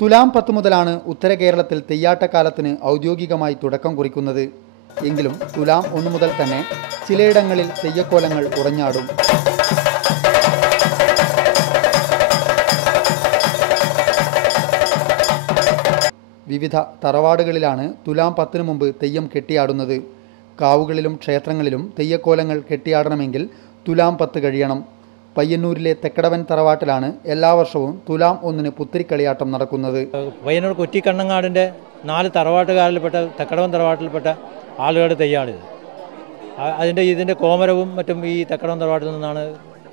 തുലാം 10 മുതലാണ് ഉത്തര കേരളത്തിൽ തെയ്യാട്ടക്കാലത്തിന് ഔദ്യോഗികമായി തുടക്കം കുറിക്കുന്നത്. എങ്കിലും തുലാം 1 മുതൽ തന്നെ ചിലയിടങ്ങളിൽ തെയ്യക്കോലങ്ങൾ ഉറഞ്ഞാടും. വിവിധ തറവാടുകളിലാണ് തുലാം 10 മുമ്പ് തെയ്യം കെട്ടിയാടുന്നത്. കാവുകളിലും ക്ഷേത്രങ്ങളിലും തെയ്യക്കോലങ്ങൾ കെട്ടിയാടണമെങ്കിൽ തുലാം 10 കഴിയണം. പയ്യന്നൂരിലെ തെക്കടവൻ തറവാട്ടിലാണ് എല്ലാ വർഷവും തുലാം 1 പുത്തിരിക്കളിയാട്ടം നടക്കുന്നത്. പയ്യന്നൂർ കുറ്റിക്കണ്ണങ്ങാടിൻ്റെ 4 തറവാട്ടുകാരിൽപ്പെട്ട തെക്കടവൻ തറവാട്ടിൽപ്പെട്ട ആളുകളുടെ തെയ്യാണിത്. ഇതിൻ്റെ കോമരവും മറ്റും ഈ തെക്കടവൻ തറവാട്ടിൽ നിന്നാണ്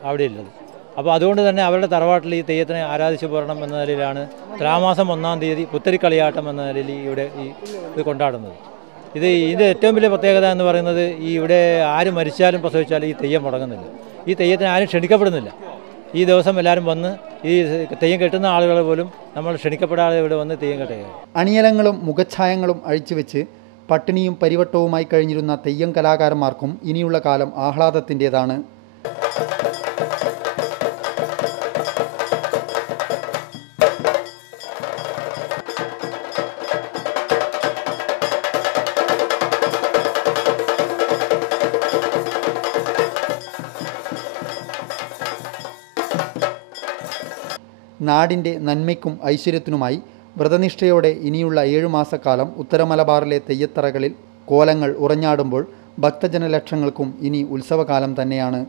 അവിടെ ഉള്ളത്. അപ്പോൾ അതുകൊണ്ട് തന്നെ അവരുടെ തറവാട്ടിൽ ഈ തെയ്യത്തിനെ ആരാധിച്ചു പോരണം എന്ന നിലയിലാണ് തുലാമാസം 1-ാം തീയതി പുത്തരിക്കളിയാട്ടം എന്ന നിലയിൽ ഇവിടെ ഇത് കൊണ്ടാടുന്നത്. ഇതിൻ്റെ ഏറ്റവും വലിയ പ്രത്യേകത എന്ന് പറയുന്നത് ഇവിടെ ആര് മരിച്ചാലും പ്രസവിച്ചാലും ഈ തെയ്യം മുടങ്ങുന്നില്ല. ഈ തെയ്യത്തിന് ആരും ക്ഷണിക്കപ്പെടുന്നില്ല. ഈ ദിവസം എല്ലാവരും വന്ന് ഈ തെയ്യം കെട്ടുന്ന ആളുകൾ പോലും നമ്മൾ ക്ഷണിക്കപ്പെടാതെ ഇവിടെ വന്ന് തെയ്യം കെട്ടുകയാണ്. അണിയലങ്ങളും മുഖഛായങ്ങളും അഴിച്ചുവെച്ച് പട്ടിണിയും പരിവട്ടവുമായി കഴിഞ്ഞിരുന്ന തെയ്യം കലാകാരന്മാർക്കും ഇനിയുള്ള കാലം ആഹ്ലാദത്തിൻ്റേതാണ്. നാടിൻ്റെ നന്മയ്ക്കും ഐശ്വര്യത്തിനുമായി വ്രതനിഷ്ഠയോടെ ഇനിയുള്ള 7 മാസക്കാലം ഉത്തരമലബാറിലെ തെയ്യത്തറകളിൽ കോലങ്ങൾ ഉറഞ്ഞാടുമ്പോൾ ഭക്തജനലക്ഷങ്ങൾക്കും ഇനി ഉത്സവകാലം തന്നെയാണ്.